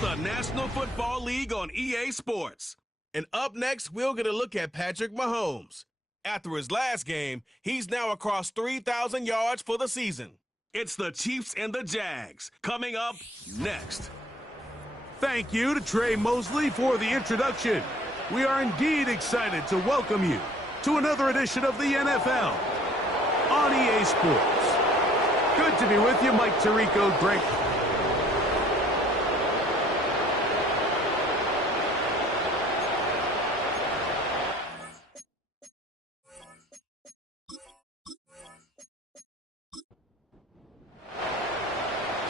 the National Football League on EA Sports. And up next, we'll get a look at Patrick Mahomes. After his last game, he's now across 3,000 yards for the season. It's the Chiefs and the Jags coming up next. Thank you to Trey Mosley for the introduction. We are indeed excited to welcome you to another edition of the NFL on EA Sports. Good to be with you, Mike Tirico. Great.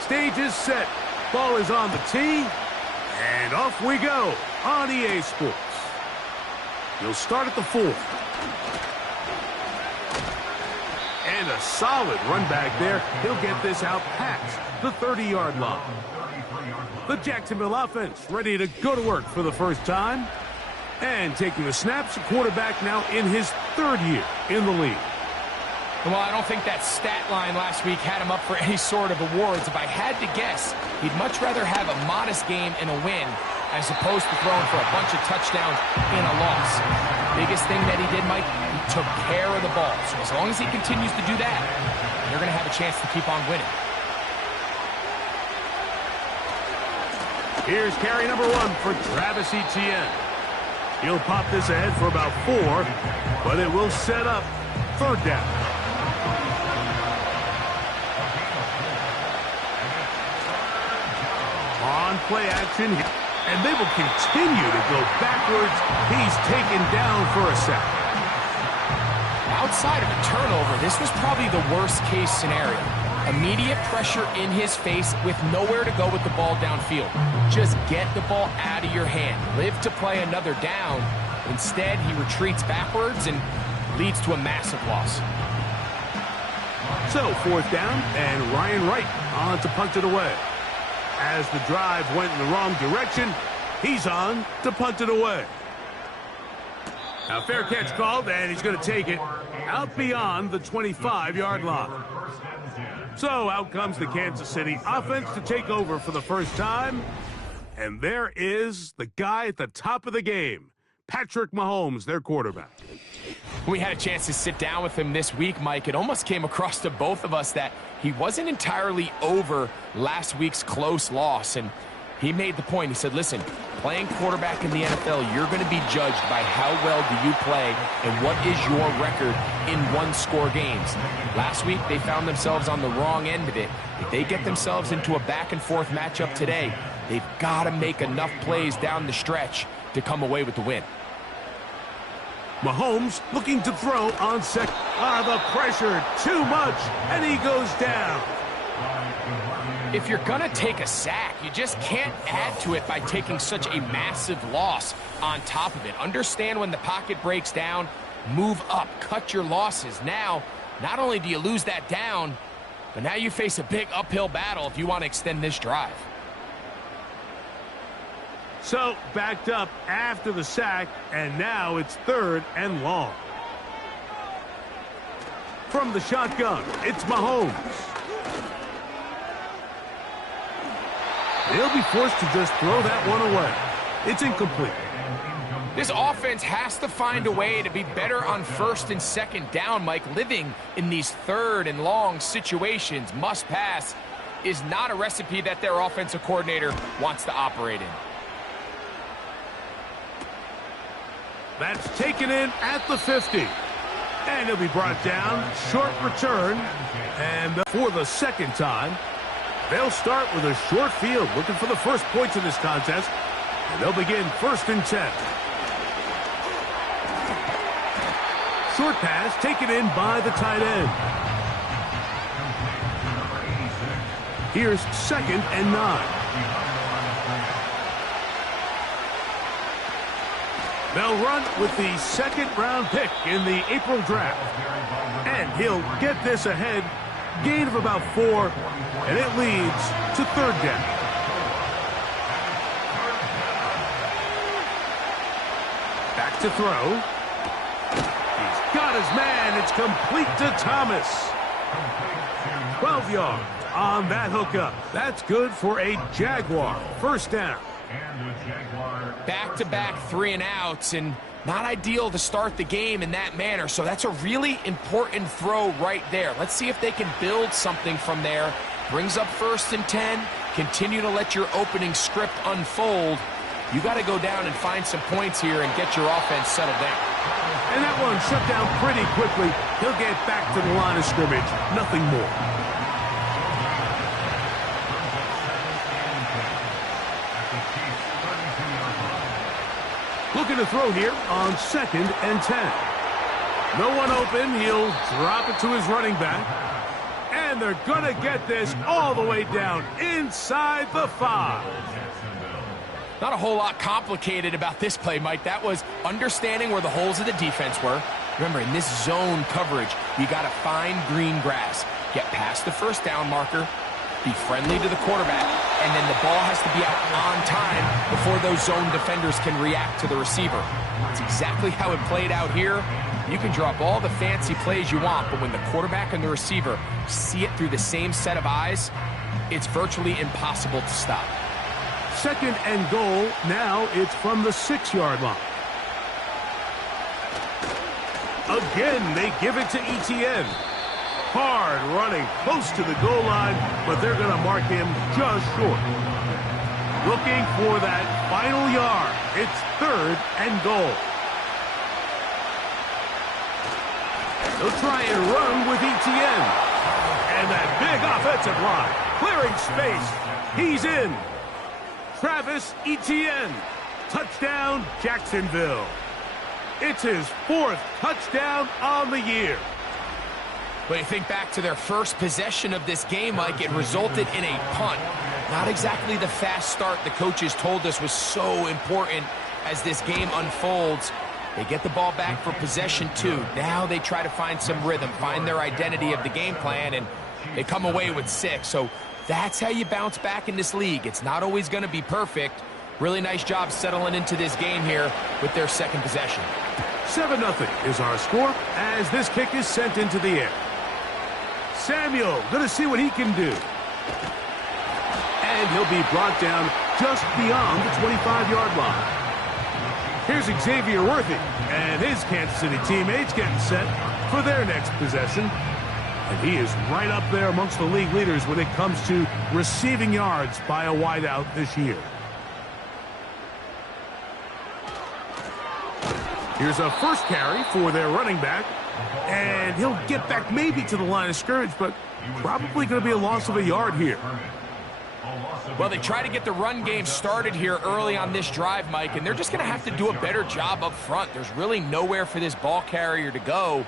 Stage is set. Ball is on the tee. And off we go on EA Sports. You'll start at the 4. And a solid run back there. He'll get this out past the 30-yard line. The Jacksonville offense ready to go to work for the first time. And taking the snaps, the quarterback now in his 3rd year in the league. Well, I don't think that stat line last week had him up for any sort of awards. If I had to guess, he'd much rather have a modest game and a win as opposed to throwing for a bunch of touchdowns in a loss. Biggest thing that he did, Mike, he took care of the ball. So as long as he continues to do that, they're going to have a chance to keep on winning. Here's carry number 1 for Travis Etienne. He'll pop this ahead for about 4, but it will set up 3rd down. On play action, and they will continue to go backwards. He's taken down for a sack. Outside of a turnover, this was probably the worst-case scenario. Immediate pressure in his face with nowhere to go with the ball downfield. Just get the ball out of your hand. Live to play another down. Instead, he retreats backwards and leads to a massive loss. So, 4th down, and Ryan Wright on to punt it away. As the drive went in the wrong direction, he's on to punt it away. Now, fair catch called, and he's going to take it out beyond the 25-yard line. So, out comes the Kansas City offense to take over for the first time. And there is the guy at the top of the game, Patrick Mahomes, their quarterback. We had a chance to sit down with him this week, Mike. It almost came across to both of us that he wasn't entirely over last week's close loss. And he made the point. He said, listen, playing quarterback in the NFL, you're going to be judged by how well do you play and what is your record in one-score games. Last week, they found themselves on the wrong end of it. If they get themselves into a back-and-forth matchup today, they've got to make enough plays down the stretch to come away with the win. Mahomes looking to throw on second. The pressure, too much, and he goes down. If you're going to take a sack, you just can't add to it by taking such a massive loss on top of it. Understand when the pocket breaks down, move up, cut your losses. Now, not only do you lose that down, but now you face a big uphill battle if you want to extend this drive. So, backed up after the sack, and now it's 3rd and long. From the shotgun, it's Mahomes. They'll be forced to just throw that one away. It's incomplete. This offense has to find a way to be better on 1st and 2nd down, Mike. Living in these 3rd and long situations, must pass, is not a recipe that their offensive coordinator wants to operate in. That's taken in at the 50. And he'll be brought down. Short return. And for the 2nd time, they'll start with a short field, looking for the first points in this contest. And they'll begin 1st and 10. Short pass taken in by the tight end. Here's 2nd and 9. They'll run with the 2nd-round pick in the April draft. And he'll get this ahead. Gain of about 4, and it leads to 3rd down. Back to throw. He's got his man. It's complete to Thomas. 12 yards. on that hookup. That's good for a Jaguar first down. Back-to-back 3-and-outs, and not ideal to start the game in that manner. So that's a really important throw right there. Let's see if they can build something from there. Brings up 1st and 10. Continue to let your opening script unfold. You got to go down and find some points here and get your offense settled down. And that one shut down pretty quickly. He'll get back to the line of scrimmage. Nothing more. Looking to throw here on 2nd and 10. No one open. He'll drop it to his running back. And they're going to get this all the way down inside the 5. Not a whole lot complicated about this play, Mike. That was understanding where the holes of the defense were. Remember, in this zone coverage, you got to find green grass. Get past the first down marker. Be friendly to the quarterback. And then the ball has to be out on time before those zone defenders can react to the receiver. That's exactly how it played out here. You can drop all the fancy plays you want, but when the quarterback and the receiver see it through the same set of eyes, it's virtually impossible to stop. 2nd and goal. Now it's from the 6-yard line. Again, they give it to Etienne. Hard running, close to the goal line, but they're going to mark him just short. Looking for that final yard. It's 3rd and goal. They'll try and run with Etienne. And that big offensive line, clearing space. He's in. Travis Etienne. Touchdown, Jacksonville. It's his 4th touchdown on the year. When you think back to their first possession of this game, Mike, it resulted in a punt. Not exactly the fast start the coaches told us was so important as this game unfolds. They get the ball back for possession 2. Now they try to find some rhythm, find their identity of the game plan, and they come away with 6. So that's how you bounce back in this league. It's not always going to be perfect. Really nice job settling into this game here with their 2nd possession. 7-0 is our score as this kick is sent into the air. Samuel going to see what he can do. And he'll be brought down just beyond the 25-yard line. Here's Xavier Worthy and his Kansas City teammates getting set for their next possession. And he is right up there amongst the league leaders when it comes to receiving yards by a wideout this year. Here's a first carry for their running back. And he'll get back maybe to the line of scrimmage, but probably going to be a loss of a yard here. Well, they try to get the run game started here early on this drive, Mike, and they're just going to have to do a better job up front. There's really nowhere for this ball carrier to go.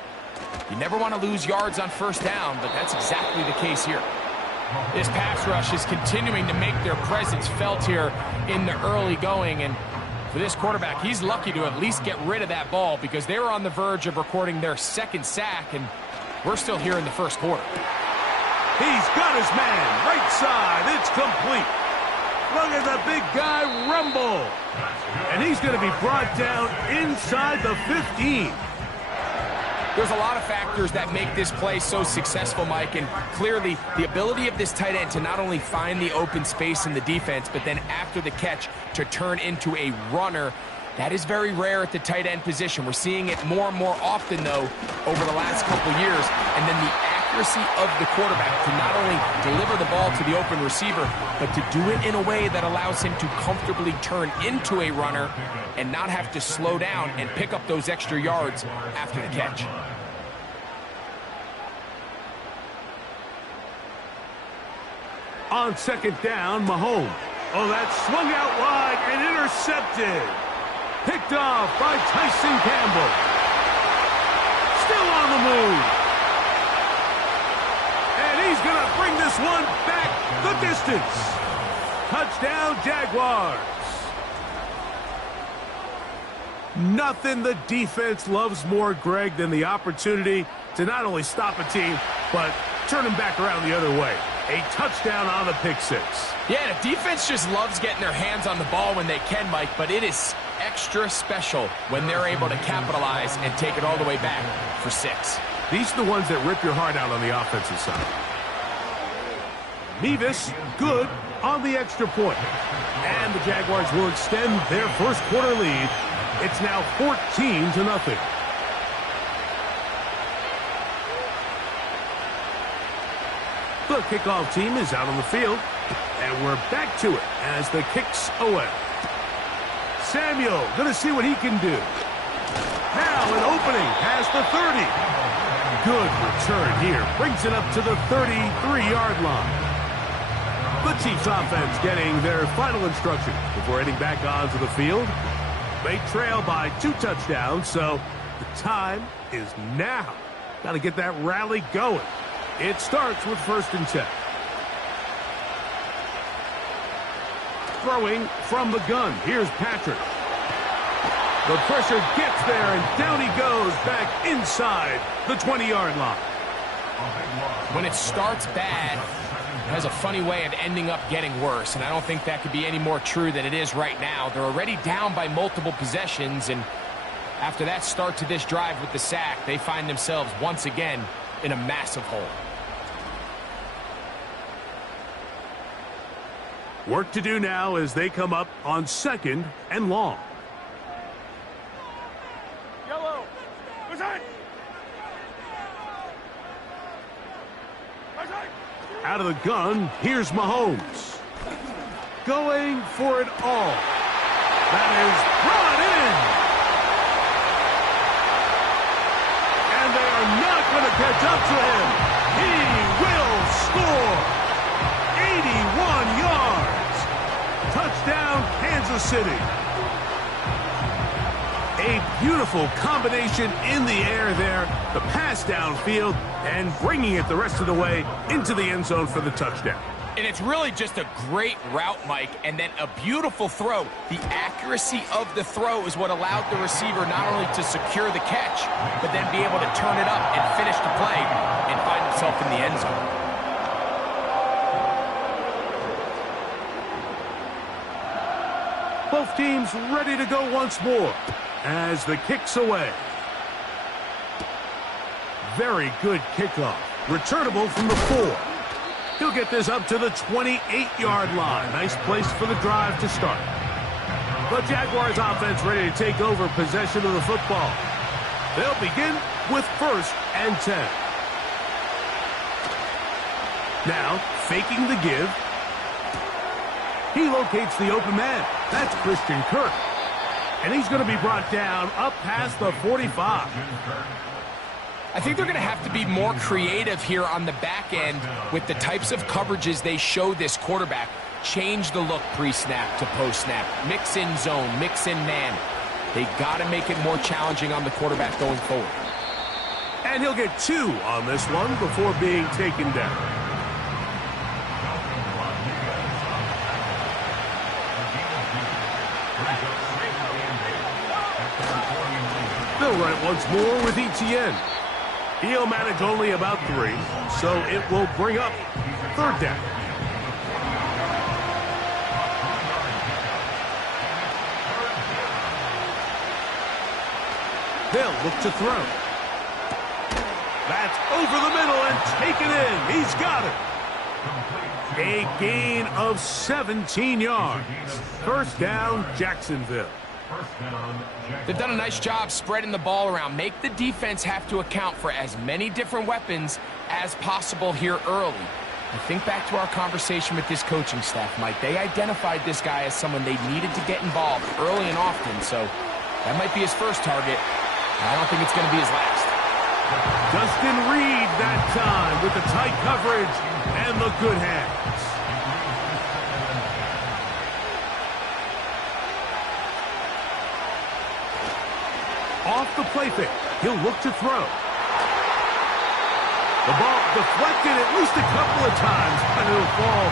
You never want to lose yards on first down, but that's exactly the case here. This pass rush is continuing to make their presence felt here in the early going, and for this quarterback, he's lucky to at least get rid of that ball because they were on the verge of recording their 2nd sack, and we're still here in the 1st quarter. He's got his man right side. It's complete. Look at the big guy rumble. And he's going to be brought down inside the 15. There's a lot of factors that make this play so successful, Mike, and clearly the ability of this tight end to not only find the open space in the defense, but then after the catch to turn into a runner. That is very rare at the tight end position. We're seeing it more and more often, though, over the last couple years. And then the accuracy of the quarterback to not only deliver the ball to the open receiver, but to do it in a way that allows him to comfortably turn into a runner and not have to slow down and pick up those extra yards after the catch. On 2nd down, Mahomes. Oh, that swung out wide and intercepted. Picked off by Tyson Campbell. Still on the move. And he's going to bring this one back the distance. Touchdown, Jaguars. Nothing the defense loves more, Greg, than the opportunity to not only stop a team, but turn them back around the other way. A touchdown on the pick 6. Yeah, the defense just loves getting their hands on the ball when they can, Mike, but it is extra special when they're able to capitalize and take it all the way back for 6. These are the ones that rip your heart out on the offensive side. Mevis, good on the extra point. And the Jaguars will extend their first quarter lead. It's now 14-0. The kickoff team is out on the field, and we're back to it as the kick's away. Samuel going to see what he can do. Now an opening past the 30. Good return here. Brings it up to the 33-yard line. The Chiefs offense getting their final instruction before heading back onto the field. They trail by 2 touchdowns, so the time is now. Got to get that rally going. It starts with 1st and 10. Throwing from the gun. Here's Patrick. The pressure gets there, and down he goes back inside the 20-yard line. When it starts bad, it has a funny way of ending up getting worse, and I don't think that could be any more true than it is right now. They're already down by multiple possessions, and after that start to this drive with the sack, they find themselves once again in a massive hole. Work to do now as they come up on 2nd and long. Yellow. Out of the gun, here's Mahomes. Going for it all. That is brought in. And they are not going to catch up to him. He will score. 81 yards. Touchdown, Kansas City. A beautiful combination in the air there. The pass downfield and bringing it the rest of the way into the end zone for the touchdown. And it's really just a great route, Mike, and then a beautiful throw. The accuracy of the throw is what allowed the receiver not only to secure the catch, but then be able to turn it up and finish the play and find himself in the end zone. Both teams ready to go once more as the kick's away. Very good kickoff. Returnable from the 4. He'll get this up to the 28-yard line. Nice place for the drive to start. The Jaguars offense ready to take over possession of the football. They'll begin with 1st and 10. Now, faking the give. He locates the open man. That's Christian Kirk. And he's going to be brought down up past the 45. I think they're going to have to be more creative here on the back end with the types of coverages they show this quarterback. Change the look pre-snap to post-snap. Mix in zone, mix in man. They got to make it more challenging on the quarterback going forward. And he'll get 2 on this one before being taken down. They'll run it once more with Etienne. He'll manage only about 3, so it will bring up 3rd down. They'll look to throw. That's over the middle and taken in. He's got it. A gain of 17 yards. 1st down, Jacksonville. They've done a nice job spreading the ball around. Make the defense have to account for as many different weapons as possible here early. I think back to our conversation with this coaching staff, Mike. They identified this guy as someone they needed to get involved early and often, so that might be his first target. I don't think it's going to be his last. Justin Reed that time with the tight coverage and the good hands. Off the play fake, he'll look to throw. The ball deflected at least a couple of times, and it'll fall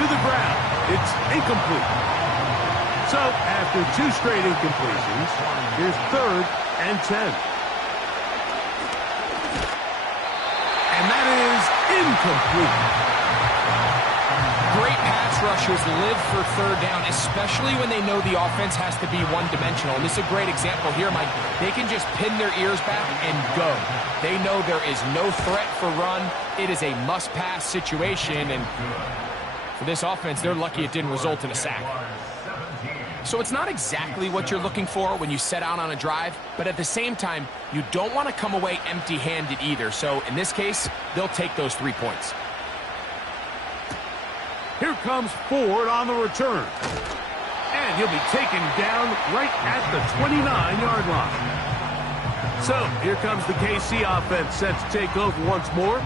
to the ground. It's incomplete. So, after 2 straight incompletions, here's 3rd and 10. And that is incomplete. Great pass pass rushers live for third down, especially when they know the offense has to be one-dimensional. And this is a great example here, Mike. They can just pin their ears back and go. They know there is no threat for run. It is a must-pass situation, and for this offense, they're lucky it didn't result in a sack. So it's not exactly what you're looking for when you set out on a drive, but at the same time, you don't want to come away empty-handed either. So in this case, they'll take those 3 points. Here comes Ford on the return. And he'll be taken down right at the 29-yard line. So here comes the KC offense set to take over once more.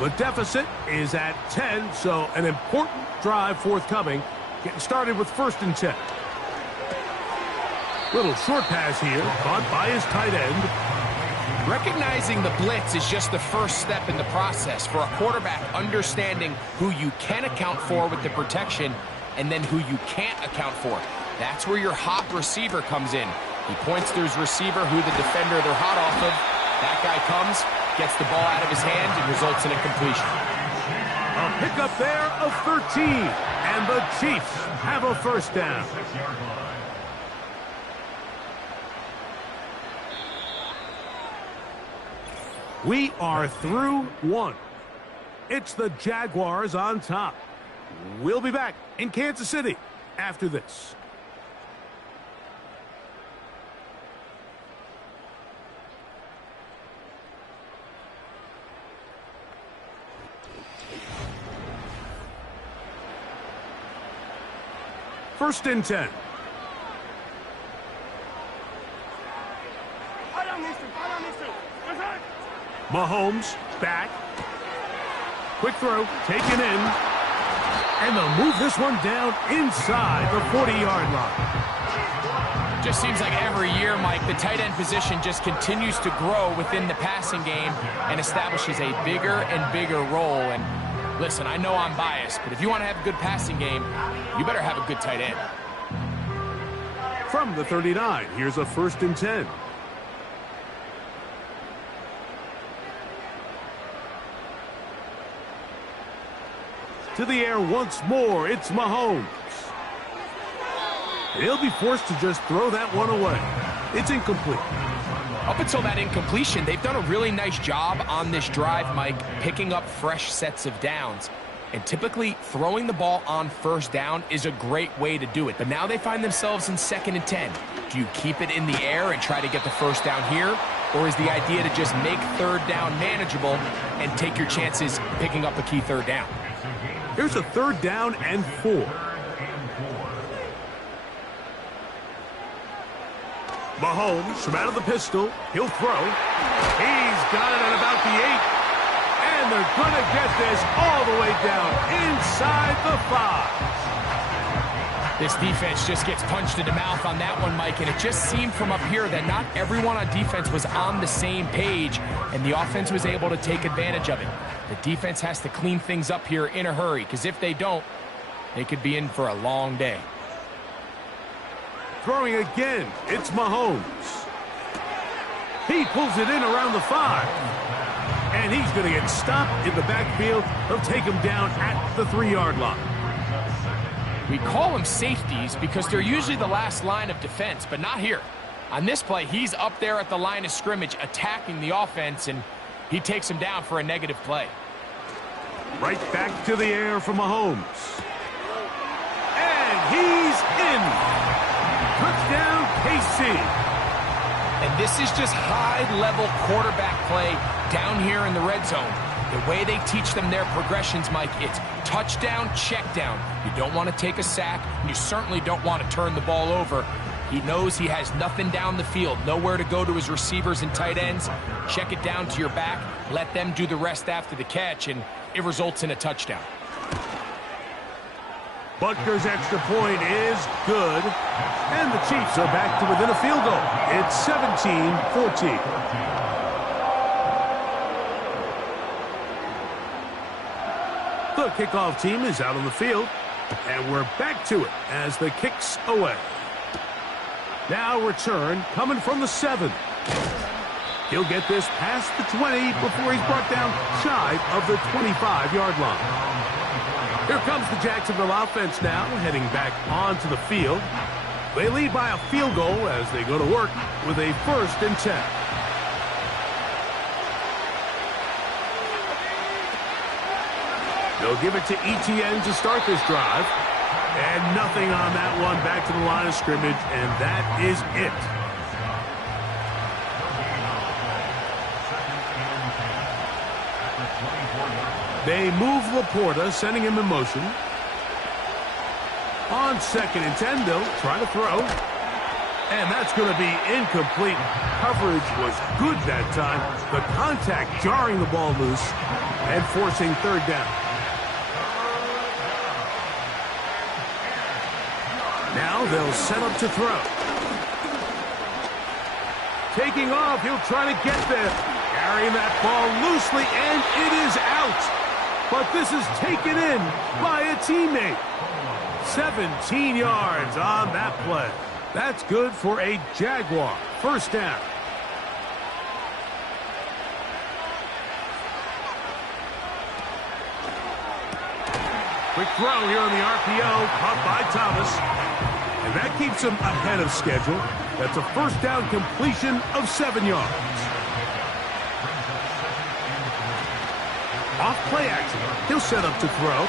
The deficit is at 10, so an important drive forthcoming. Getting started with 1st and 10. Little short pass here, caught by his tight end. Recognizing the blitz is just the first step in the process for a quarterback, understanding who you can account for with the protection and then who you can't account for. That's where your hot receiver comes in. He points to his receiver, who the defender they're hot off of. That guy comes, gets the ball out of his hand, and results in a completion. A pickup there of 13, and the Chiefs have a 1st down. We are through 1. It's the Jaguars on top. We'll be back in Kansas City after this. First and 10. Mahomes back. Quick throw, taken in. And they'll move this one down inside the 40-yard line. Just seems like every year, Mike, the tight end position just continues to grow within the passing game and establishes a bigger and bigger role. And listen, I know I'm biased, but if you want to have a good passing game, you better have a good tight end. From the 39, here's a 1st and 10. To the air once more, it's Mahomes. He'll be forced to just throw that one away. It's incomplete. Up until that incompletion, they've done a really nice job on this drive, Mike, picking up fresh sets of downs. And typically, throwing the ball on 1st down is a great way to do it. But now they find themselves in 2nd and 10. Do you keep it in the air and try to get the 1st down here? Or is the idea to just make 3rd down manageable and take your chances picking up a key 3rd down? Here's a 3rd down and 4. Mahomes from out of the pistol. He'll throw. He's got it at about the 8. And they're going to get this all the way down inside the 5. This defense just gets punched in the mouth on that one, Mike, and it just seemed from up here that not everyone on defense was on the same page, and the offense was able to take advantage of it. The defense has to clean things up here in a hurry, because if they don't, they could be in for a long day. Throwing again, it's Mahomes. He pulls it in around the 5. And he's going to get stopped in the backfield. They'll take him down at the 3-yard line. We call them safeties because they're usually the last line of defense, but not here. On this play, he's up there at the line of scrimmage attacking the offense, and he takes him down for a negative play. Right back to the air for Mahomes. And he's in. Touchdown, KC. And this is just high-level quarterback play down here in the red zone. The way they teach them their progressions, Mike, it's touchdown, check down. You don't want to take a sack, and you certainly don't want to turn the ball over. He knows he has nothing down the field, nowhere to go to his receivers and tight ends. Check it down to your back, let them do the rest after the catch, and it results in a touchdown. Butker's extra point is good. And the Chiefs are back to within a field goal. It's 17-14. The kickoff team is out on the field. And we're back to it as the kick's away. Now return coming from the 7. He'll get this past the 20 before he's brought down shy of the 25-yard line. Here comes the Jacksonville offense now, heading back onto the field. They lead by a field goal as they go to work with a 1st and 10. They'll give it to Etienne to start this drive. And nothing on that one. Back to the line of scrimmage, and that is it. They move Laporta, sending him in motion. On 2nd and 10, they'll try to throw. And that's going to be incomplete. Coverage was good that time. The contact jarring the ball loose and forcing 3rd down. Now they'll set up to throw. Taking off, he'll try to get there. Carrying that ball loosely, and it is out. But this is taken in by a teammate. 17 yards on that play. That's good for a Jaguar 1st down. Quick throw here on the RPO, caught by Thomas. And that keeps him ahead of schedule. That's a 1st down completion of 7 yards. Off play action. He'll set up to throw.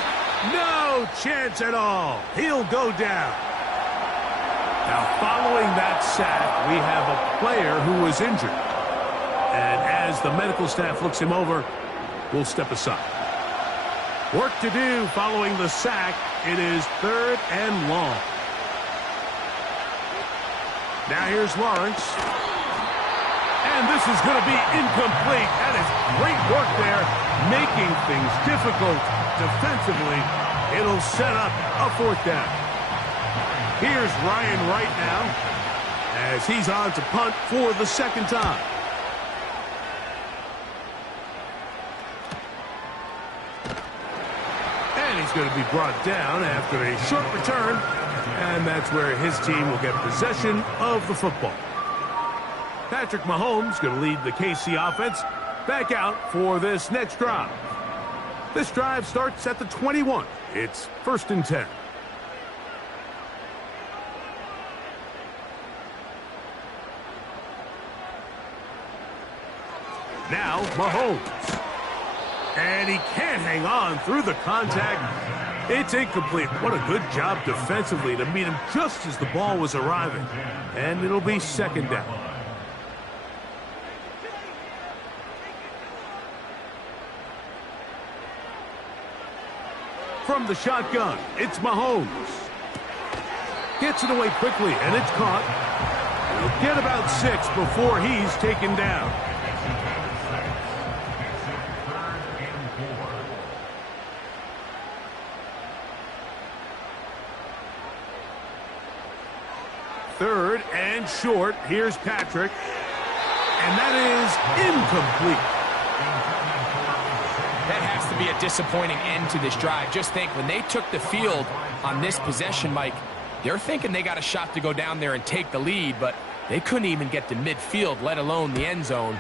No chance at all. He'll go down. Now, following that sack, we have a player who was injured. And as the medical staff looks him over, we'll step aside. Work to do following the sack. It is 3rd and long. Now here's Lawrence. And this is going to be incomplete. That is great work there, making things difficult defensively. It'll set up a 4th down. Here's Ryan Wright now as he's on to punt for the 2nd time. And he's going to be brought down after a short return. And that's where his team will get possession of the football. Patrick Mahomes going to lead the KC offense back out for this next drive. This drive starts at the 21. It's 1st and 10. Now Mahomes. And he can't hang on through the contact. It's incomplete. What a good job defensively to meet him just as the ball was arriving. And it'll be 2nd down. From the shotgun, it's Mahomes. Gets it away quickly, and it's caught. He'll get about 6 before he's taken down. Third and short. Here's Patrick. And that is incomplete. That has to be a disappointing end to this drive. Just think, when they took the field on this possession, Mike, they're thinking they got a shot to go down there and take the lead, but they couldn't even get to midfield, let alone the end zone.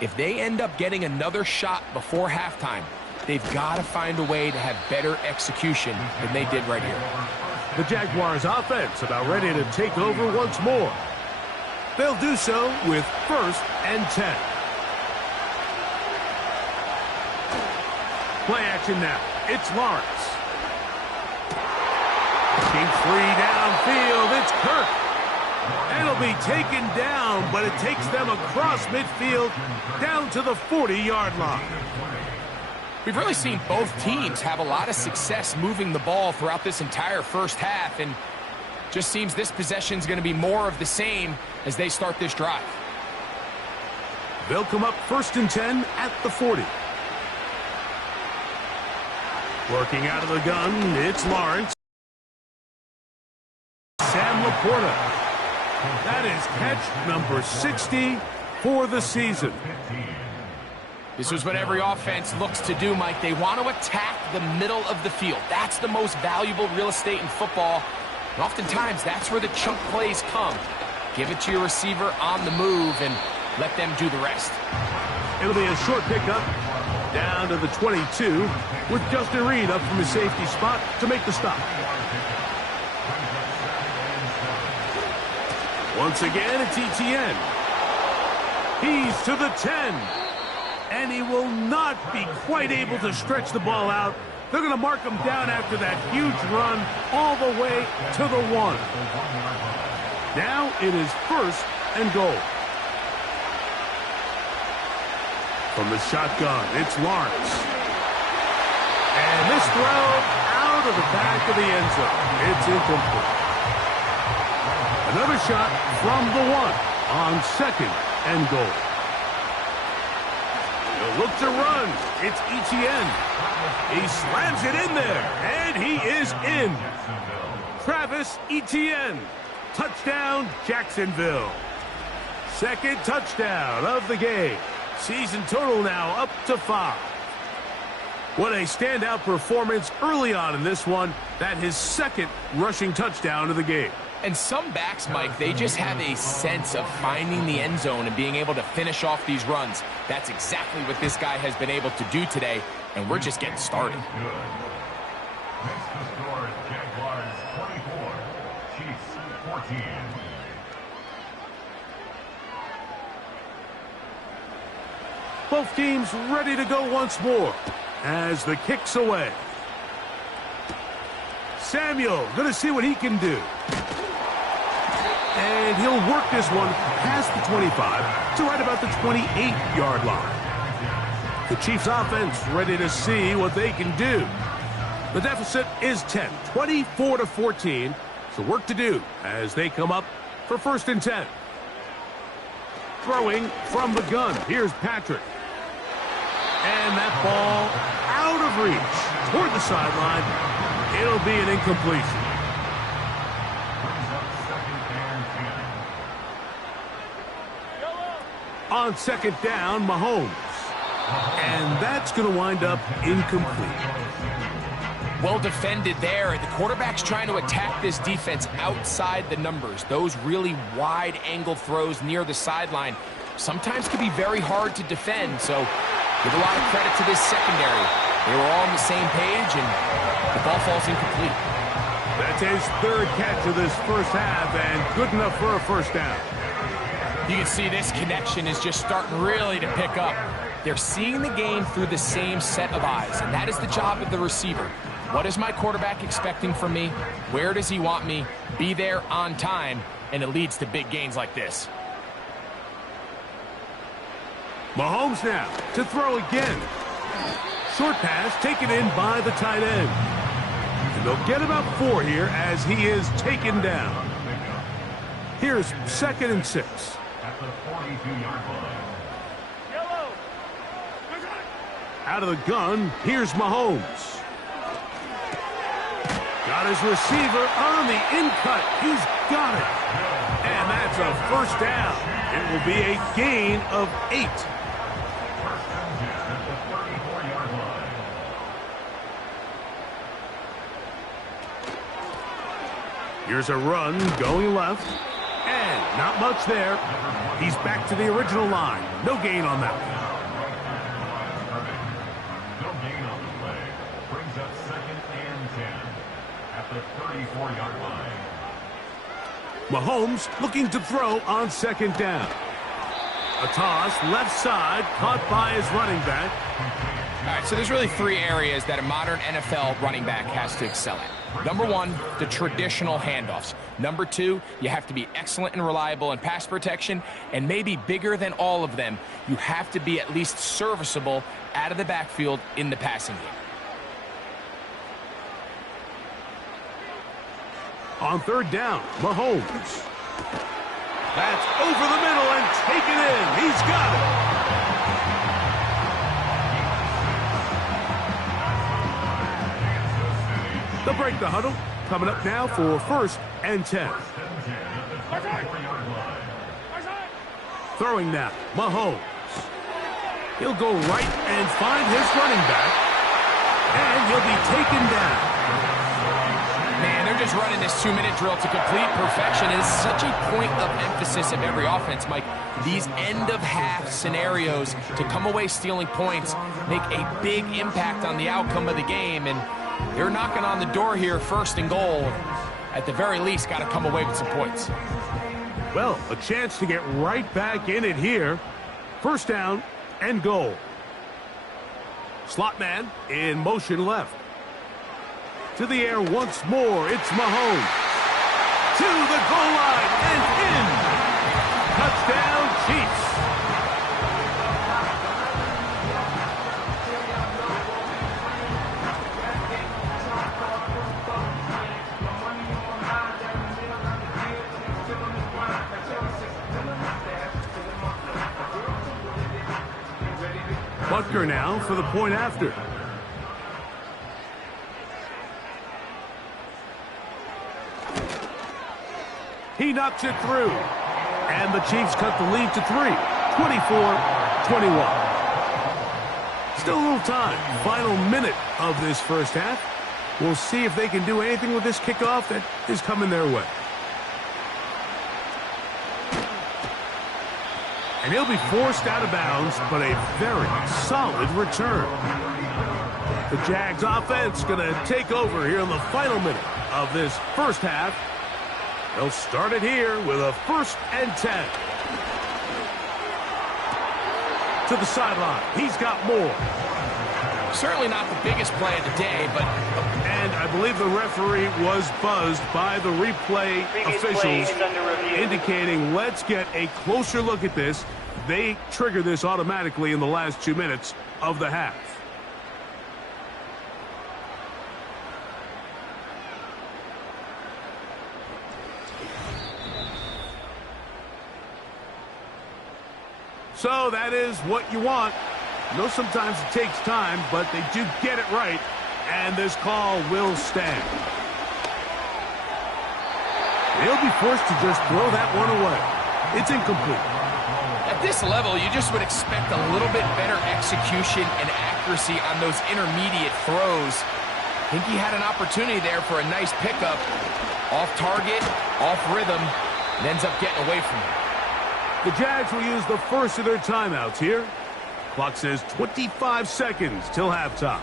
If they end up getting another shot before halftime, they've got to find a way to have better execution than they did right here. The Jaguars offense about ready to take over once more. They'll do so with 1st and 10. Play action now. It's Lawrence. Looking free downfield. It's Kirk. And it'll be taken down, but it takes them across midfield down to the 40-yard line. We've really seen both teams have a lot of success moving the ball throughout this entire first half, and just seems this possession is going to be more of the same as they start this drive. They'll come up 1st and 10 at the 40. Working out of the gun, it's Lawrence. Sam Laporta. That is catch number 60 for the season. This is what every offense looks to do, Mike. They want to attack the middle of the field. That's the most valuable real estate in football. And oftentimes, that's where the chunk plays come. Give it to your receiver on the move and let them do the rest. It'll be a short pickup. Down to the 22 with Justin Reed up from his safety spot to make the stop. Once again, it's ETN. He's to the 10. And he will not be quite able to stretch the ball out. They're going to mark him down after that huge run all the way to the 1. Now it is 1st and goal. From the shotgun, it's Lawrence. And this throw out of the back of the end zone. It's incomplete. Another shot from the 1 on 2nd and goal. He'll look to run. It's Etienne. He slams it in there, and he is in. Travis Etienne. Touchdown, Jacksonville. 2nd touchdown of the game. Season total now up to 5. What a standout performance early on in this one. That his 2nd rushing touchdown of the game. And some backs, Mike, they just have a sense of finding the end zone and being able to finish off these runs. That's exactly what this guy has been able to do today, and we're just getting started. Next to score, Jaguars 24, Chiefs 14. Both teams ready to go once more as the kick's away. Samuel going to see what he can do. And he'll work this one past the 25 to right about the 28-yard line. The Chiefs offense ready to see what they can do. The deficit is 10, 24-14. So work to do as they come up for 1st and 10. Throwing from the gun. Here's Patrick. And that ball out of reach toward the sideline. It'll be an incompletion. On 2nd down, Mahomes. And that's going to wind up incomplete. Well defended there. The quarterback's trying to attack this defense outside the numbers. Those really wide angle throws near the sideline sometimes can be very hard to defend. So give a lot of credit to this secondary. They were all on the same page, and the ball falls incomplete. That's his 3rd catch of this first half, and good enough for a 1st down. You can see this connection is just starting really to pick up. They're seeing the game through the same set of eyes, and that is the job of the receiver. What is my quarterback expecting from me? Where does he want me? Be there on time, and it leads to big gains like this. Mahomes now to throw again. Short pass taken in by the tight end. And they'll get about 4 here as he is taken down. Here's 2nd and 6. At the 42-yard line. Out of the gun, here's Mahomes. Got his receiver on the in-cut. He's got it. And that's a 1st down. It will be a gain of 8. Here's a run going left. And not much there. He's back to the original line. No gain on that one. No gain on the play. Brings up 2nd and 10 at the 34-yard line. Mahomes looking to throw on 2nd down. A toss left side caught by his running back. All right, so there's really 3 areas that a modern NFL running back has to excel at. Number 1, the traditional handoffs. Number 2, you have to be excellent and reliable in pass protection. And maybe bigger than all of them, you have to be at least serviceable out of the backfield in the passing game. On 3rd down, Mahomes. That's over the middle and taken in. He's got it. They'll break the huddle. Coming up now for 1st and 10. Throwing now, Mahomes. He'll go right and find his running back. And he'll be taken down. Man, they're is running this 2-minute drill to complete perfection. It is such a point of emphasis of every offense, Mike. These end-of-half scenarios to come away stealing points make a big impact on the outcome of the game, and they're knocking on the door here, first and goal. At the very least, got to come away with some points. Well, a chance to get right back in it here. First down and goal. Slot man in motion left. To the air once more, it's Mahomes. To the goal line and in. Touchdown, Chiefs. Butker now for the point after. He knocks it through. And the Chiefs cut the lead to 3, 24-21. Still a little time. Final minute of this first half. We'll see if they can do anything with this kickoff that is coming their way. And he'll be forced out of bounds, but a very solid return. The Jags offense going to take over here in the final minute of this first half. They'll start it here with a 1st and 10. To the sideline. He's got more. Certainly not the biggest play of the day, but... And I believe the referee was buzzed by the replay officials, indicating let's get a closer look at this. They trigger this automatically in the last 2 minutes of the half. So that is what you want. I know sometimes it takes time, but they do get it right, and this call will stand. They'll be forced to just throw that one away. It's incomplete. At this level, you just would expect a little bit better execution and accuracy on those intermediate throws. I think he had an opportunity there for a nice pickup. Off target, off rhythm, and ends up getting away from it. The Jags will use the first of their timeouts here. Clock says 25 seconds till halftime.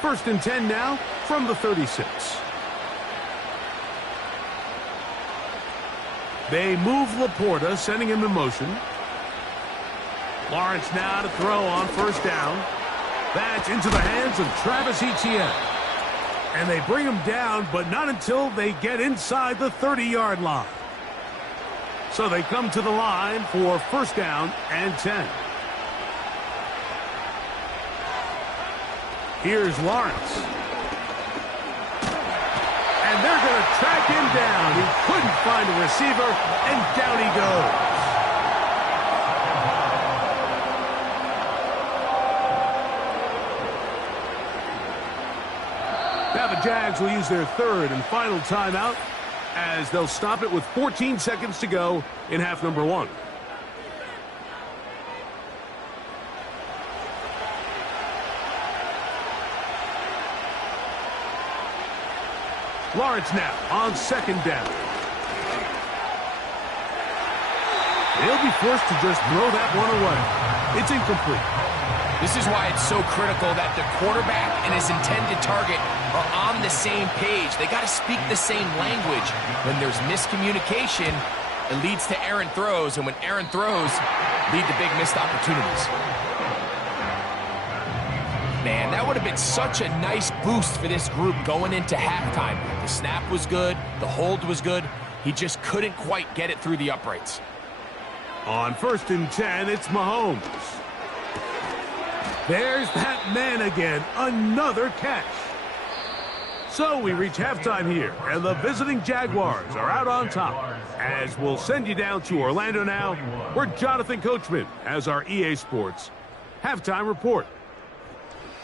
First and 10 now from the 36. They move Laporta, sending him in motion. Lawrence now to throw on first down. That's into the hands of Travis Etienne. And they bring him down, but not until they get inside the 30-yard line. So they come to the line for first down and 10. Here's Lawrence. And they're going to track him down. He couldn't find a receiver, and down he goes. Now the Jags will use their third and final timeout as they'll stop it with 14 seconds to go in half number 1. Lawrence now on second down. They'll be forced to just throw that one away. It's incomplete. This is why it's so critical that the quarterback and his intended target are on the same page. They got to speak the same language. When there's miscommunication, it leads to errant throws, and when errant throws lead to big missed opportunities. Man, that would have been such a nice boost for this group going into halftime. The snap was good, the hold was good. He just couldn't quite get it through the uprights. On first and 10, it's Mahomes. There's that man again, another catch. So we reach halftime here, and the visiting Jaguars are out on top. As we'll send you down to Orlando now, where Jonathan Coachman has our EA Sports halftime report.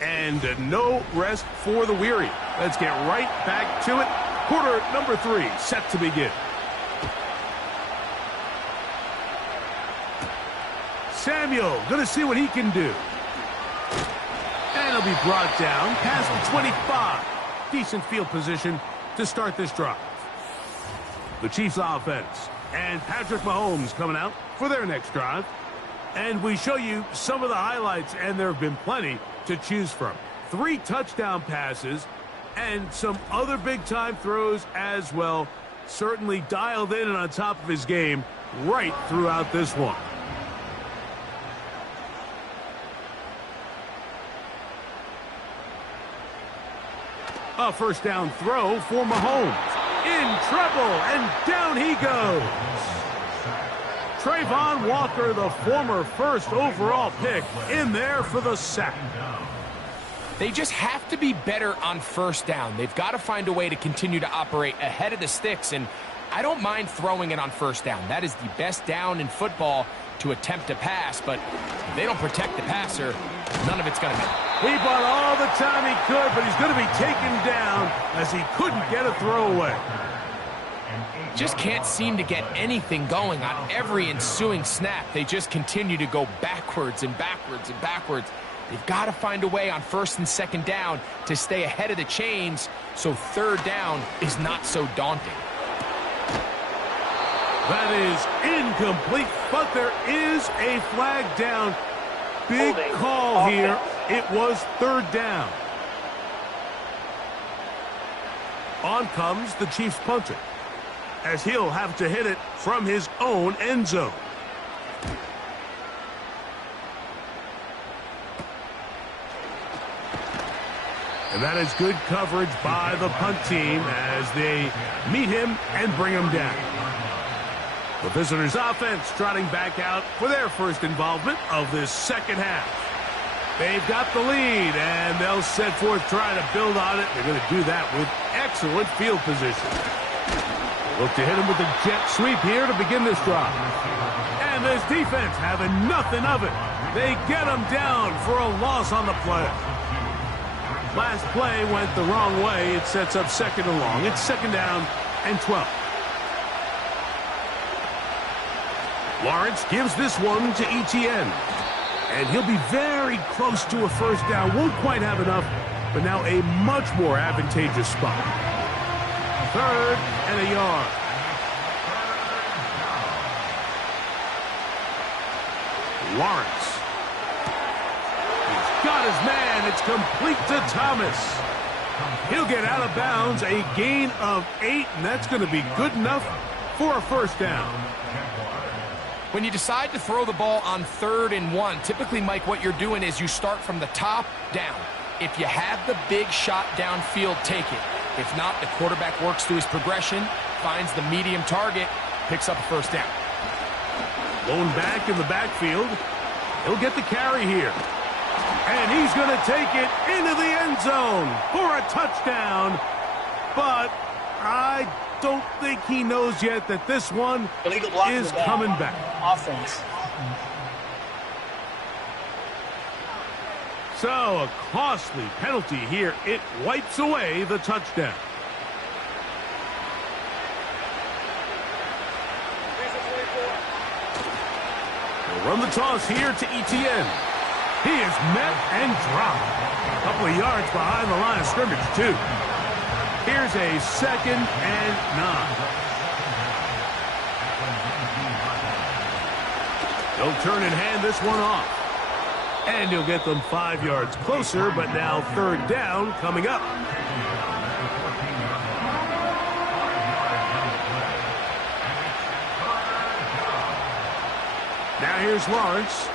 And no rest for the weary. Let's get right back to it. Quarter number 3 set to begin. Samuel going to see what he can do. And he'll be brought down past the 25. Decent field position to start this drive. The Chiefs offense and Patrick Mahomes coming out for their next drive. And we show you some of the highlights, and there have been plenty to choose from. 3 touchdown passes and some other big-time throws as well. Certainly dialed in and on top of his game right throughout this one. A first down throw for Mahomes. In trouble, and down he goes. Trayvon Walker, the former first overall pick, in there for the sack. They just have to be better on first down. They've got to find a way to continue to operate ahead of the sticks, and I don't mind throwing it on first down. That is the best down in football to attempt a pass, but if they don't protect the passer, none of it's going to matter. He bought all the time he could, but he's going to be taken down as he couldn't get a throwaway. Just can't seem to get anything going on every ensuing snap. They just continue to go backwards and backwards and backwards. They've got to find a way on first and second down to stay ahead of the chains so third down is not so daunting. That is incomplete, but there is a flag down. Big call here. It was third down. On comes the Chiefs punter, as he'll have to hit it from his own end zone. And that is good coverage by the punt team as they meet him and bring him down. The visitors' offense trotting back out for their first involvement of this second half. They've got the lead, and they'll set forth trying to build on it. They're going to do that with excellent field position. Look to hit him with a jet sweep here to begin this drive. And this defense having nothing of it. They get him down for a loss on the play. Last play went the wrong way. It sets up second and long. It's second down and 12. Lawrence gives this one to Etienne. And he'll be very close to a first down. Won't quite have enough, but now a much more advantageous spot. Third and a yard. Lawrence. He's got his man. It's complete to Thomas. He'll get out of bounds. A gain of 8, and that's going to be good enough for a first down. When you decide to throw the ball on 3rd and 1, typically, Mike, what you're doing is you start from the top down. If you have the big shot downfield, take it. If not, the quarterback works through his progression, finds the medium target, picks up a first down. Lone back in the backfield. He'll get the carry here. And he's going to take it into the end zone for a touchdown. But I don't think he knows yet that this one is coming back. Offense. So a costly penalty here. It wipes away the touchdown. They'll run the toss here to Etienne. He is met and dropped. A couple of yards behind the line of scrimmage, too. Here's a second and 9. They'll turn and hand this one off. And he'll get them 5 yards closer, but now third down coming up. Now here's Lawrence.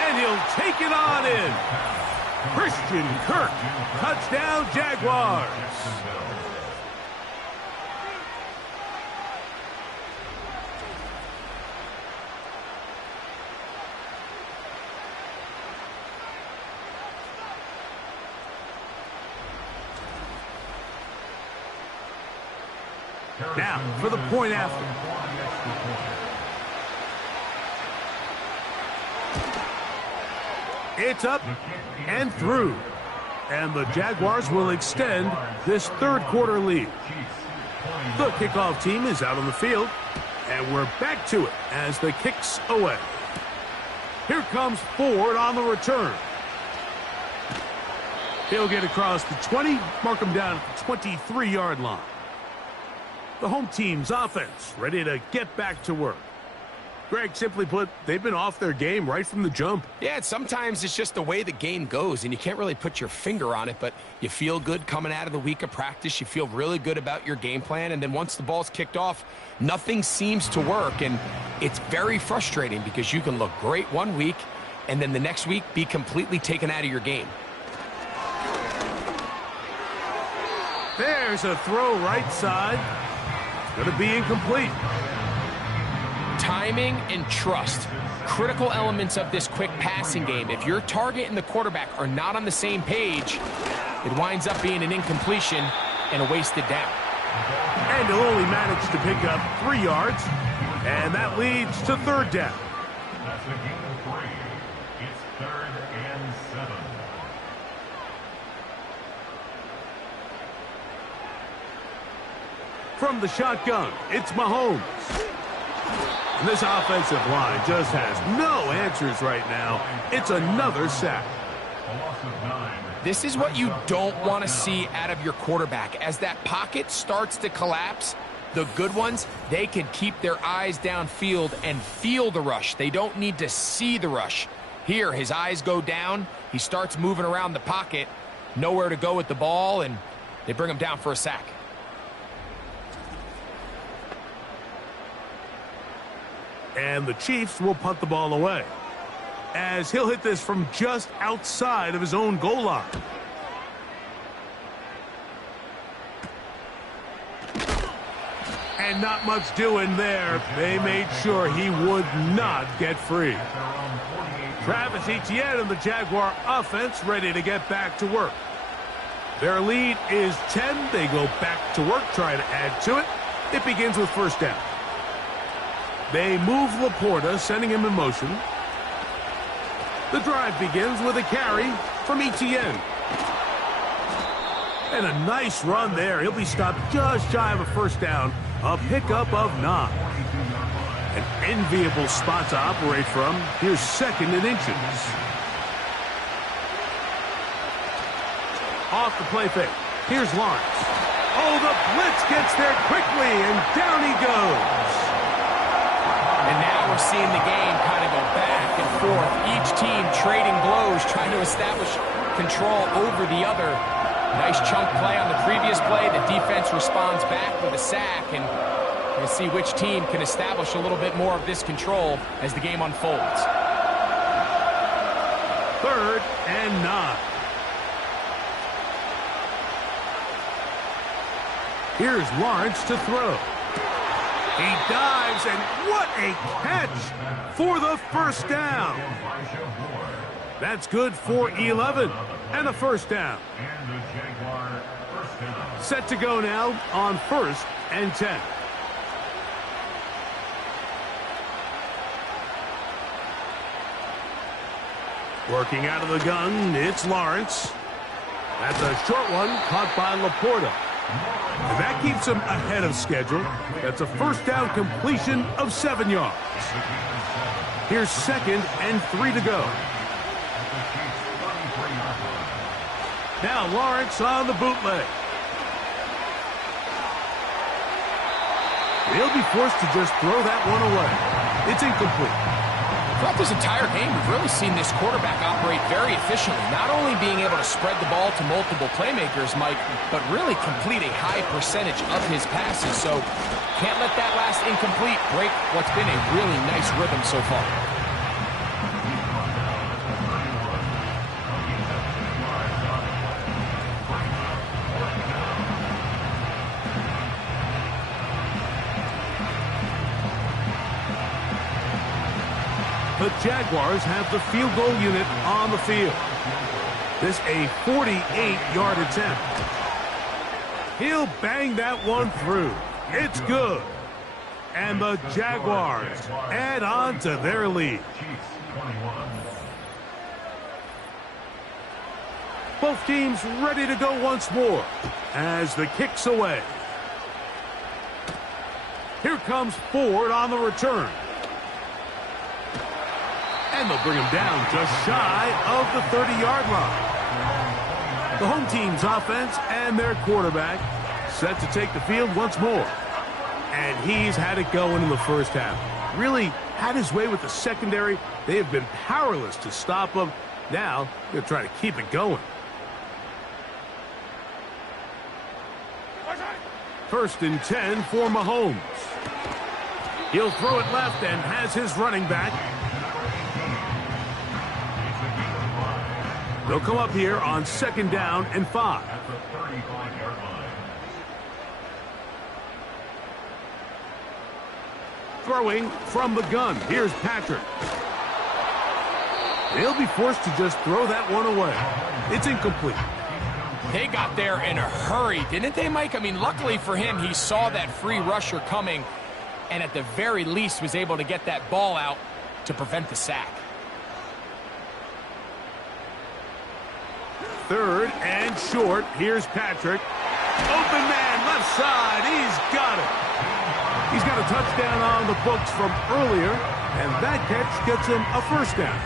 And he'll take it on in. Christian Kirk, touchdown Jaguars. Now for the point after. It's up and through. And the Jaguars will extend this third quarter lead. The kickoff team is out on the field. And we're back to it as the kick's away. Here comes Ford on the return. He'll get across the 20, mark him down at the 23-yard line. The home team's offense ready to get back to work. Greg, simply put, they've been off their game right from the jump. Yeah, sometimes it's just the way the game goes, and you can't really put your finger on it, but you feel good coming out of the week of practice. You feel really good about your game plan, and then once the ball's kicked off, nothing seems to work, and it's very frustrating because you can look great one week, and then the next week be completely taken out of your game. There's a throw right side. It's going to be incomplete. Timing and trust, critical elements of this quick passing game. If your target and the quarterback are not on the same page, it winds up being an incompletion and a wasted down. And he'll only manage to pick up 3 yards, and that leads to third down. That's the gain of 3. It's 3rd and 7. From the shotgun, it's Mahomes. And this offensive line just has no answers right now. It's another sack. A loss of 9. This is what you don't want to see out of your quarterback. As that pocket starts to collapse, the good ones, they can keep their eyes downfield and feel the rush. They don't need to see the rush. Here, his eyes go down. He starts moving around the pocket. Nowhere to go with the ball, and they bring him down for a sack. And the Chiefs will punt the ball away, as he'll hit this from just outside of his own goal line. And not much doing there. They made sure he would not get free. Travis Etienne and the Jaguar offense ready to get back to work. Their lead is 10. They go back to work, try to add to it. It begins with first down. They move Laporta, sending him in motion. The drive begins with a carry from Etienne. And a nice run there. He'll be stopped just shy of a first down. A pickup of 9. An enviable spot to operate from. Here's 2nd and inches. Off the play fake. Here's Lawrence. Oh, the blitz gets there quickly, and down he goes. And now we're seeing the game kind of go back and forth. Each team trading blows, trying to establish control over the other. Nice chunk play on the previous play. The defense responds back with a sack, and we'll see which team can establish a little bit more of this control as the game unfolds. 3rd and 9. Here's Lawrence to throw. He dives, and what a catch for the first down. That's good for 11 and a first down. And the Jaguar first down. Set to go now on 1st and 10. Working out of the gun, it's Lawrence. That's a short one caught by Laporta. And that keeps him ahead of schedule. That's a first down completion of 7 yards. Here's 2nd and 3 to go. Now Lawrence on the bootleg. He'll be forced to just throw that one away. It's incomplete. Throughout this entire game, we've really seen this quarterback operate very efficiently, not only being able to spread the ball to multiple playmakers, Mike, but really complete a high percentage of his passes. So can't let that last incomplete break what's been a really nice rhythm so far. The Jaguars have the field goal unit on the field. This a 48-yard attempt. He'll bang that one through. It's good. And the Jaguars add on to their lead. Both teams ready to go once more as the kick's away. Here comes Ford on the return. And they'll bring him down just shy of the 30-yard line. The home team's offense and their quarterback set to take the field once more. And he's had it going in the first half. Really had his way with the secondary. They have been powerless to stop him. Now they're trying to keep it going. First and 10 for Mahomes. He'll throw it left and has his running back. They'll come up here on 2nd down and 5. At the 35-yard line. Throwing from the gun. Here's Patrick. They'll be forced to just throw that one away. It's incomplete. They got there in a hurry, didn't they, Mike? I mean, luckily for him, he saw that free rusher coming and at the very least was able to get that ball out to prevent the sack. 3rd and short. Here's Patrick. Open man, left side. He's got it. He's got a touchdown on the books from earlier, and that catch gets him a first down.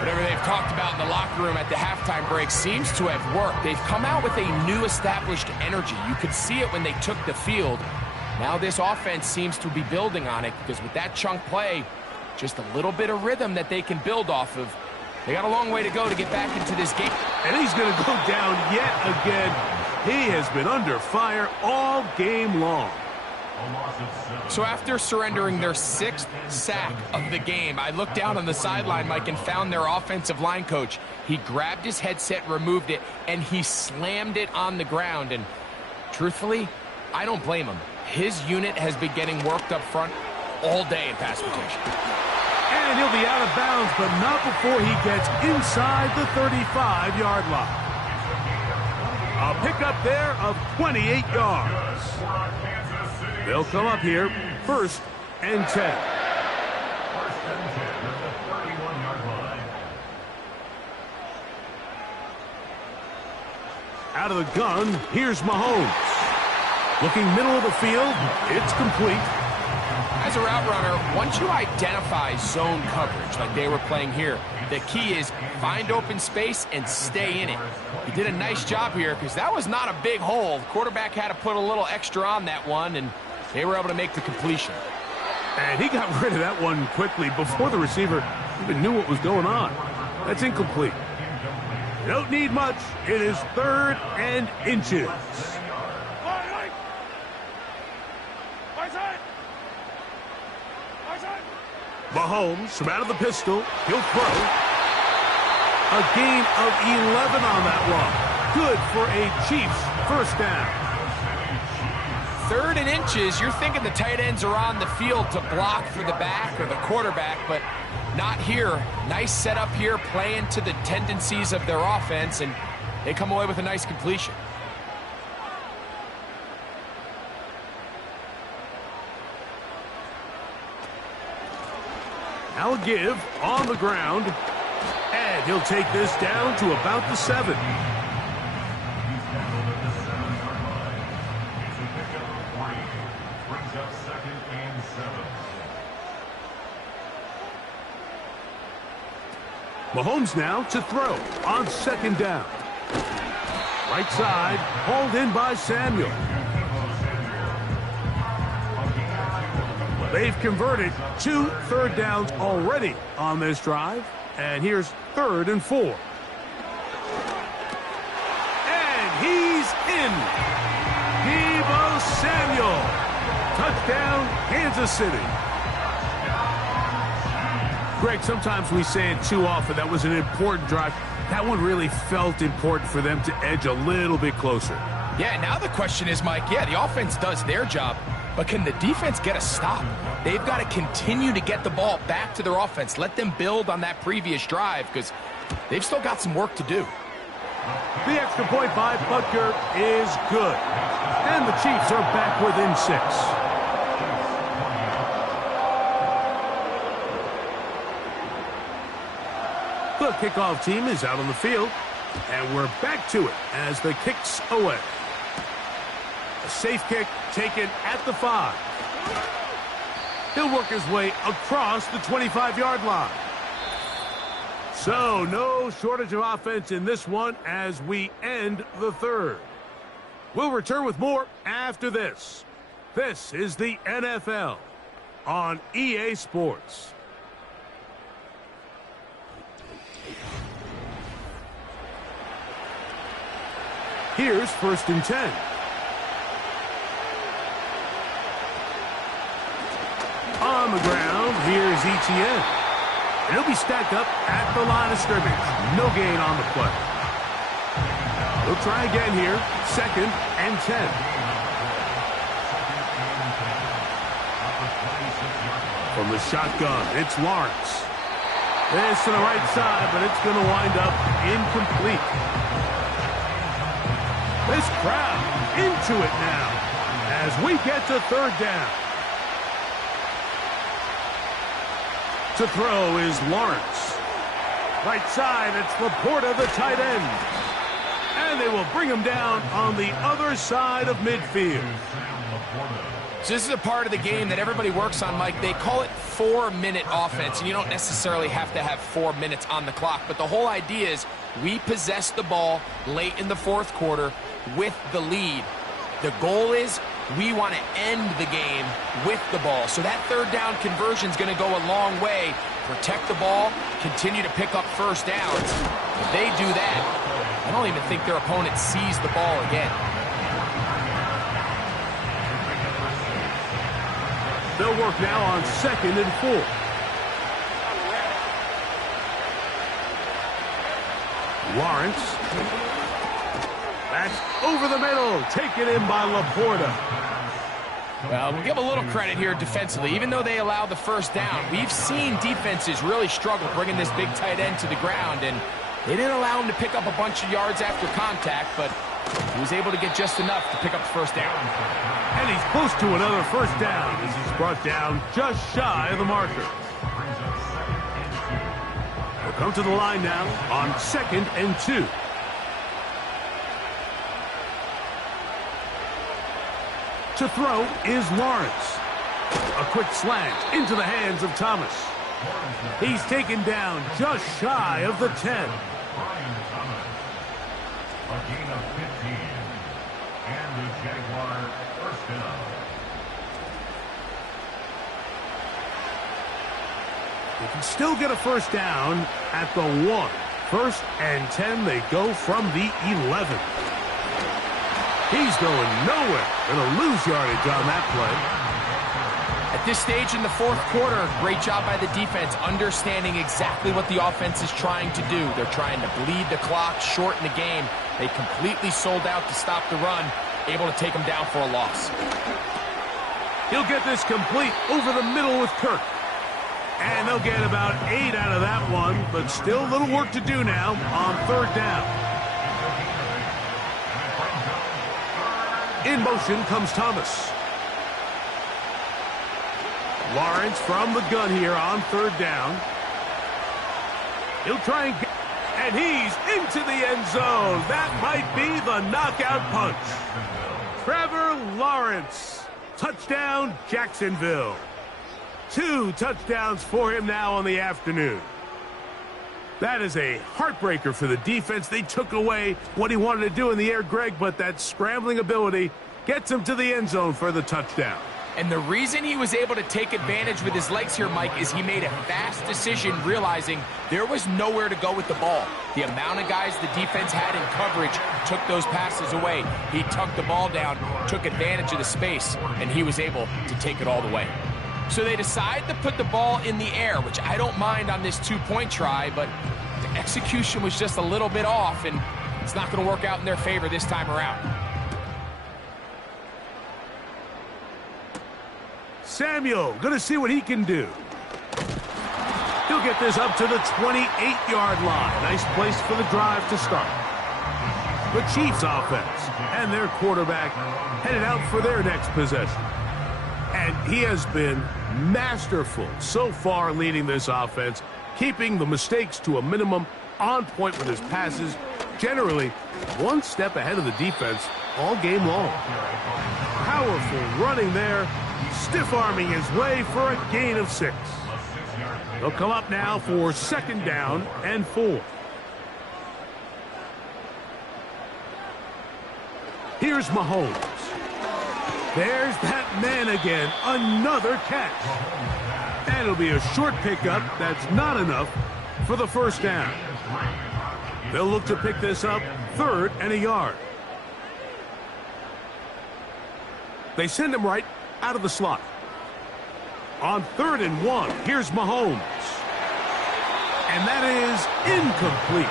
Whatever they've talked about in the locker room at the halftime break seems to have worked. They've come out with a new established energy. You could see it when they took the field. Now this offense seems to be building on it because with that chunk play, just a little bit of rhythm that they can build off of. They got a long way to go to get back into this game. And he's going to go down yet again. He has been under fire all game long. So after surrendering their 6th sack of the game, I looked down on the sideline, Mike, and found their offensive line coach. He grabbed his headset, removed it, and he slammed it on the ground. And truthfully, I don't blame him. His unit has been getting worked up front all day in pass protection. And he'll be out of bounds, but not before he gets inside the 35-yard line. A pickup there of 28 yards. They'll come up here, 1st and 10. First and 10 at the 31-yard line. Out of the gun, here's Mahomes. Looking middle of the field, it's complete. As a route runner, once you identify zone coverage like they were playing here, the key is find open space and stay in it. He did a nice job here because that was not a big hole. The quarterback had to put a little extra on that one, and they were able to make the completion. And he got rid of that one quickly before the receiver even knew what was going on. That's incomplete. You don't need much. It is 3rd and inches. Mahomes from out of the pistol. He'll throw. A gain of 11 on that one. Good for a Chiefs first down. 3rd and inches, you're thinking the tight ends are on the field to block for the back or the quarterback, but not here. Nice setup here, playing to the tendencies of their offense, and they come away with a nice completion. Now a give on the ground, and he'll take this down to about the 7. Brings up 2nd and 7. Mahomes now to throw on 2nd down. Right side, hauled in by Samuel. They've converted 2 third downs already on this drive. And here's 3rd and 4. And he's in. Deebo Samuel. Touchdown, Kansas City. Greg, sometimes we say it too often. That was an important drive. That one really felt important for them to edge a little bit closer. Yeah, now the question is, Mike, the offense does their job, but can the defense get a stop? They've got to continue to get the ball back to their offense. Let them build on that previous drive because they've still got some work to do. The extra point by Butker is good. And the Chiefs are back within 6. The kickoff team is out on the field, and we're back to it as the kick's away. A safe kick taken at the 5. He'll work his way across the 25-yard line. So, no shortage of offense in this one as we end the third. We'll return with more after this. This is the NFL on EA Sports. Here's 1st and 10. On the ground, here's Etienne. And he'll be stacked up at the line of scrimmage. No gain on the play. He'll try again here. 2nd and 10. From the shotgun, it's Lawrence. This to the right side, but it's going to wind up incomplete. This crowd into it now as we get to 3rd down. To throw is Lawrence. Right side, it's Laporta, the tight end. And they will bring him down on the other side of midfield. So this is a part of the game that everybody works on, Mike. They call it 4-minute offense, and you don't necessarily have to have 4 minutes on the clock. But the whole idea is we possess the ball late in the 4th quarter with the lead. The goal is we want to end the game with the ball. So that 3rd down conversion is going to go a long way. Protect the ball, continue to pick up 1st downs. If they do that, I don't even think their opponent sees the ball again. They'll work now on 2nd and 4. Lawrence. That's over the middle. Taken in by Laporta. Well, we'll give a little credit here defensively. Even though they allow the 1st down, we've seen defenses really struggle bringing this big tight end to the ground, and they didn't allow him to pick up a bunch of yards after contact, but he was able to get just enough to pick up the 1st down. And he's close to another 1st down as he's brought down just shy of the marker. We'll come to the line now on 2nd and 2. To throw is Lawrence. A quick slant into the hands of Thomas. He's taken down just shy of the 10. A gain of 15. And the Jaguar 1st down. They can still get a 1st down at the 1. 1st and 10, they go from the 11. He's going nowhere. Going to lose yardage on that play. At this stage in the 4th quarter, great job by the defense, understanding exactly what the offense is trying to do. They're trying to bleed the clock, shorten the game. They completely sold out to stop the run, able to take them down for a loss. He'll get this complete over the middle with Kirk. And they'll get about 8 out of that one, but still a little work to do now on 3rd down. In motion comes Thomas. Lawrence from the gun here on 3rd down. He'll try and get, and he's into the end zone. That might be the knockout punch. Trevor Lawrence. Touchdown, Jacksonville. 2 touchdowns for him now on the afternoon. That is a heartbreaker for the defense. They took away what he wanted to do in the air, Greg, but that scrambling ability gets him to the end zone for the touchdown. And the reason he was able to take advantage with his legs here, Mike, is he made a fast decision realizing there was nowhere to go with the ball. The amount of guys the defense had in coverage took those passes away. He tucked the ball down, took advantage of the space, and he was able to take it all the way. So they decide to put the ball in the air, which I don't mind on this 2-point try, but the execution was just a little bit off, and it's not going to work out in their favor this time around. Samuel, going to see what he can do. He'll get this up to the 28-yard line. Nice place for the drive to start. The Chiefs offense and their quarterback headed out for their next possession. And he has been masterful so far leading this offense, keeping the mistakes to a minimum, on point with his passes, generally one step ahead of the defense all game long. Powerful running there, stiff-arming his way for a gain of 6. They'll come up now for 2nd down and 4. Here's Mahomes. There's that man again. Another catch. And it'll be a short pickup. That's not enough for the 1st down. They'll look to pick this up 3rd and a yard. They send him right out of the slot. On 3rd and 1, here's Mahomes. And that is incomplete.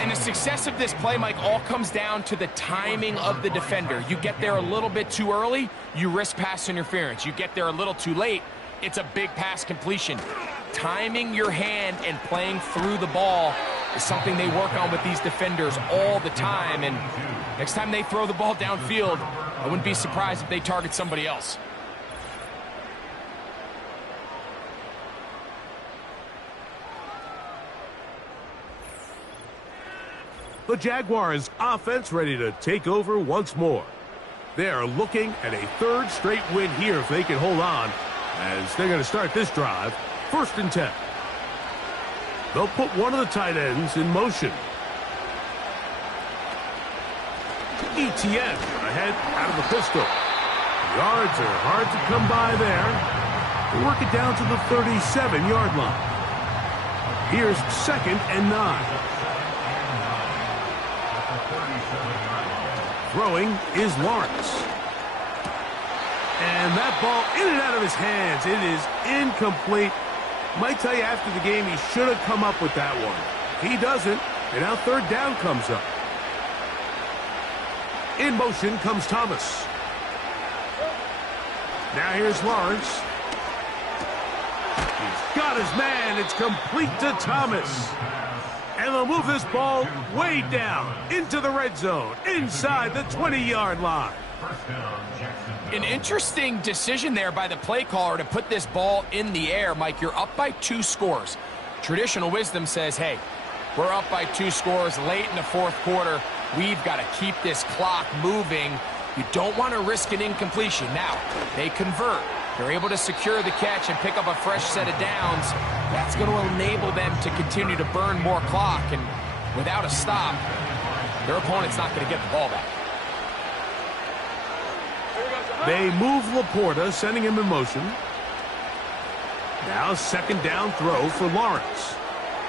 And the success of this play, Mike, all comes down to the timing of the defender. You get there a little bit too early, you risk pass interference. You get there a little too late, it's a big pass completion. Timing your hand and playing through the ball is something they work on with these defenders all the time. And next time they throw the ball downfield, I wouldn't be surprised if they target somebody else. The Jaguars offense ready to take over once more. They are looking at a 3rd straight win here if they can hold on, as they're going to start this drive 1st and 10. They'll put one of the tight ends in motion. ETN ahead out of the pistol. Yards are hard to come by there. They work it down to the 37-yard line. Here's 2nd and 9. Throwing is Lawrence. And that ball in and out of his hands. It is incomplete. Might tell you after the game he should have come up with that one. He doesn't, and now 3rd down comes up. In motion comes Thomas. Now here's Lawrence. He's got his man. It's complete to Thomas. And they'll move this ball way down into the red zone, inside the 20-yard line. An interesting decision there by the play caller to put this ball in the air. Mike, you're up by 2 scores. Traditional wisdom says, hey, we're up by 2 scores late in the 4th quarter. We've got to keep this clock moving. You don't want to risk an incompletion. Now, they convert. They're able to secure the catch and pick up a fresh set of downs. That's going to enable them to continue to burn more clock. And without a stop, their opponent's not going to get the ball back. They move Laporta, sending him in motion. Now 2nd down throw for Lawrence.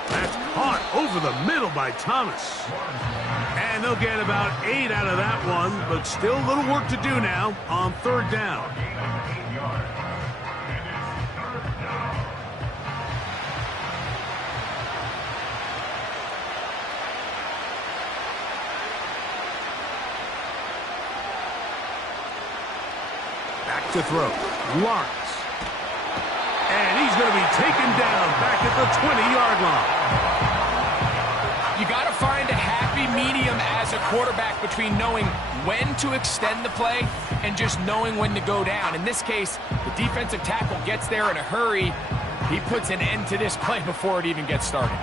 That's caught over the middle by Thomas. And they'll get about 8 out of that one, but still a little work to do now on 3rd down. Back to throw. Lawrence. And he's going to be taken down back at the 20-yard line. You got to find a happy medium as a quarterback between knowing when to extend the play and just knowing when to go down. In this case, the defensive tackle gets there in a hurry. He puts an end to this play before it even gets started.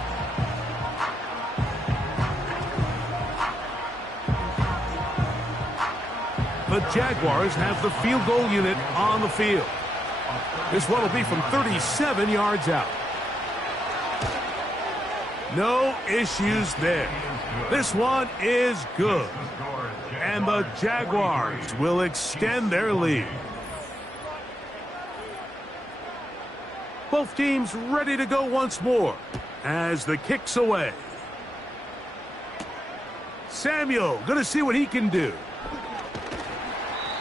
The Jaguars have the field goal unit on the field. This one will be from 37 yards out. No issues there. This one is good. And the Jaguars will extend their lead. Both teams ready to go once more as the kick's away. Samuel going to see what he can do.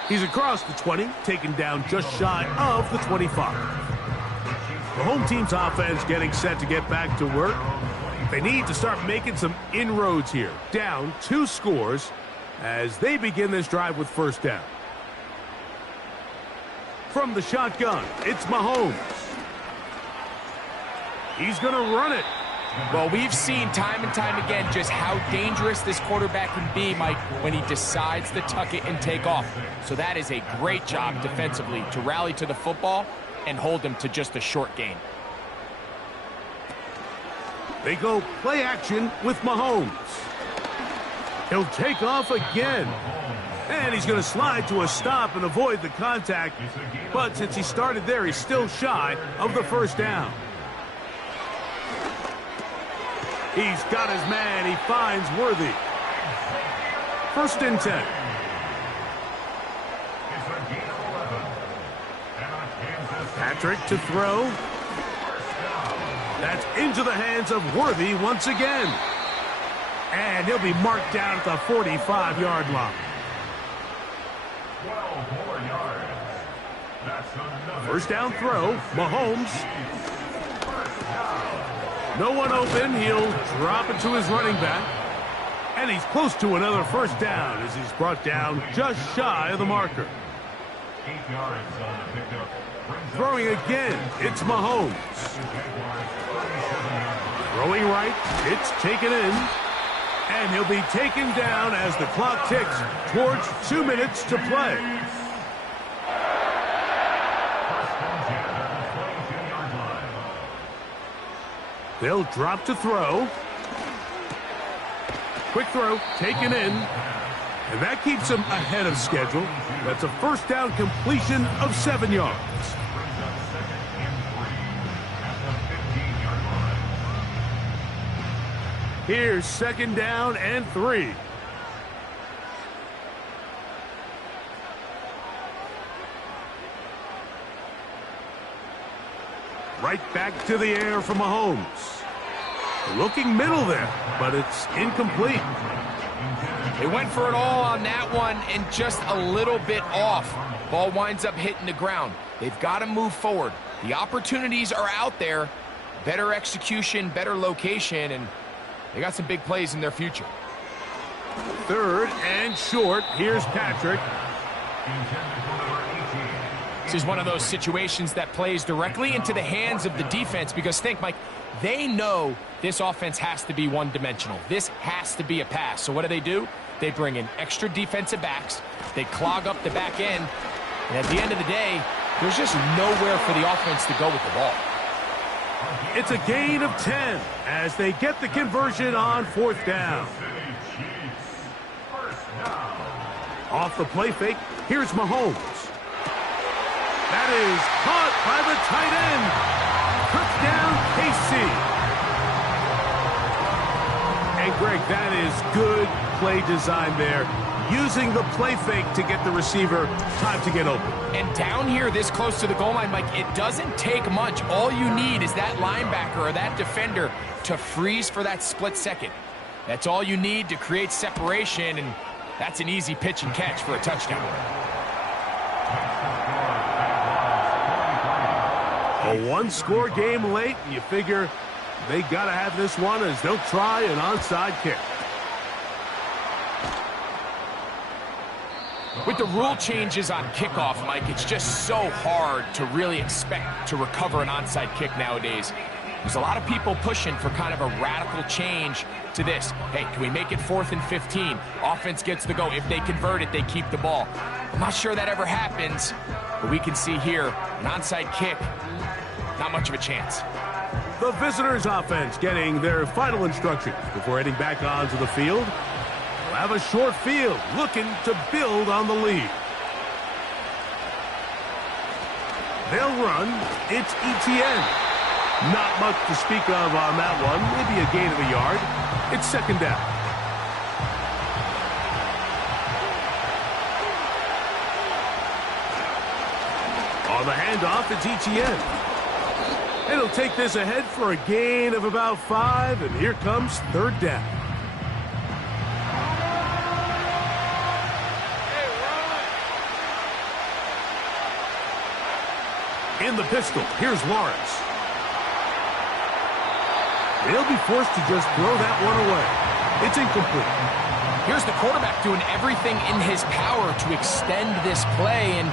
He's across the 20, taken down just shy of the 25. The home team's offense getting set to get back to work. They need to start making some inroads here. Down 2 scores as they begin this drive with 1st down. From the shotgun, it's Mahomes. He's going to run it. Well, we've seen time and time again just how dangerous this quarterback can be, Mike, when he decides to tuck it and take off. So that is a great job defensively to rally to the football and hold him to just a short gain. They go play action with Mahomes. He'll take off again. And he's going to slide to a stop and avoid the contact. But since he started there, he's still shy of the first down. He's got his man. He finds Worthy. 1st and 10. Patrick to throw. That's into the hands of Worthy once again. And he'll be marked down at the 45-yard line. 12 more yards. That's another 1st down throw. Mahomes. No one open. He'll drop it to his running back. And he's close to another 1st down as he's brought down just shy of the marker. 8 yards on the pickup. Throwing again, it's Mahomes. Throwing right, it's taken in. And he'll be taken down as the clock ticks towards 2 minutes to play. They'll drop to throw. Quick throw, taken in. And that keeps him ahead of schedule. That's a 1st down completion of 7 yards. Here's 2nd down and 3. Right back to the air for Mahomes. Looking middle there, but it's incomplete. They went for it all on that one and just a little bit off. Ball winds up hitting the ground. They've got to move forward. The opportunities are out there. Better execution, better location, and they got some big plays in their future. 3rd and short. Here's Patrick. This is one of those situations that plays directly into the hands of the defense because think, Mike, they know this offense has to be one-dimensional. This has to be a pass. So what do? They bring in extra defensive backs. They clog up the back end. And at the end of the day, there's just nowhere for the offense to go with the ball. It's a gain of 10 as they get the conversion on 4th down. Off the play fake, here's Mahomes. That is caught by the tight end. Touchdown, KC. And Greg, that is good play design there. Using the play fake to get the receiver time to get open. And down here this close to the goal line, Mike, it doesn't take much. All you need is that linebacker or that defender to freeze for that split second. That's all you need to create separation, and that's an easy pitch and catch for a touchdown. A one-score game late, and you figure they got to have this one as they'll try an onside kick. With the rule changes on kickoff, Mike, it's just so hard to really expect to recover an onside kick nowadays. There's a lot of people pushing for kind of a radical change to this. Hey, can we make it 4th and 15? Offense gets the go. If they convert it, they keep the ball. I'm not sure that ever happens, but we can see here an onside kick, not much of a chance. The visitors' offense getting their final instructions before heading back onto the field. They'll have a short field, looking to build on the lead. They'll run. It's ETN. Not much to speak of on that one. Maybe a gain of a yard. It's 2nd down. On the handoff, it's ETN. And he'll take this ahead for a gain of about 5, and here comes 3rd down. In the pistol, here's Lawrence. They'll be forced to just throw that one away. It's incomplete. Here's the quarterback doing everything in his power to extend this play, and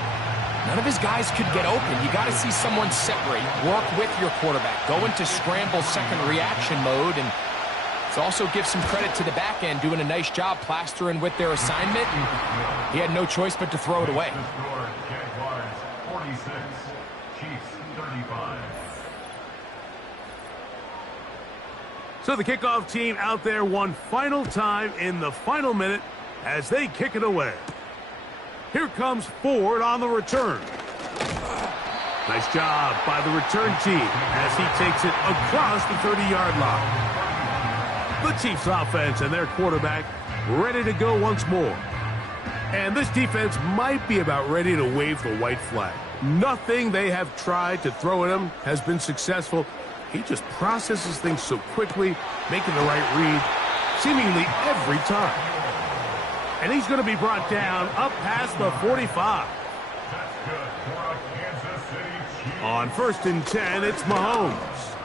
none of his guys could get open. You got to see someone separate, work with your quarterback, go into scramble second reaction mode, and it also gives some credit to the back end doing a nice job plastering with their assignment, and he had no choice but to throw it away. Jaguars 46, Chiefs 35. So the kickoff team out there one final time in the final minute as they kick it away. Here comes Ford on the return. Nice job by the return team as he takes it across the 30-yard line. The Chiefs offense and their quarterback ready to go once more. And this defense might be about ready to wave the white flag. Nothing they have tried to throw at him has been successful. He just processes things so quickly, making the right read seemingly every time. And he's going to be brought down up past the 45. On 1st and 10, it's Mahomes.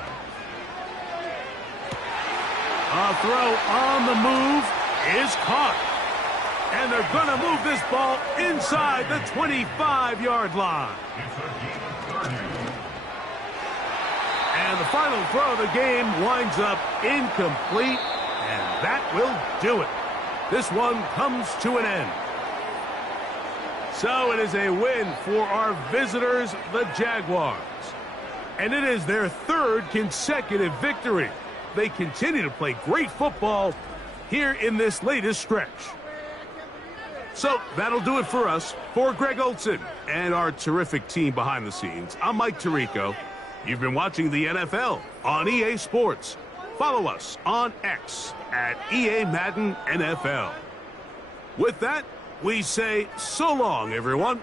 A throw on the move is caught. And they're going to move this ball inside the 25-yard line. And the final throw of the game winds up incomplete, and that will do it. This one comes to an end. So it is a win for our visitors, the Jaguars. And it is their 3rd consecutive victory. They continue to play great football here in this latest stretch. So that'll do it for us. For Greg Olson and our terrific team behind the scenes, I'm Mike Tirico. You've been watching the NFL on EA Sports. Follow us on X at EA Madden NFL. With that, we say so long, everyone.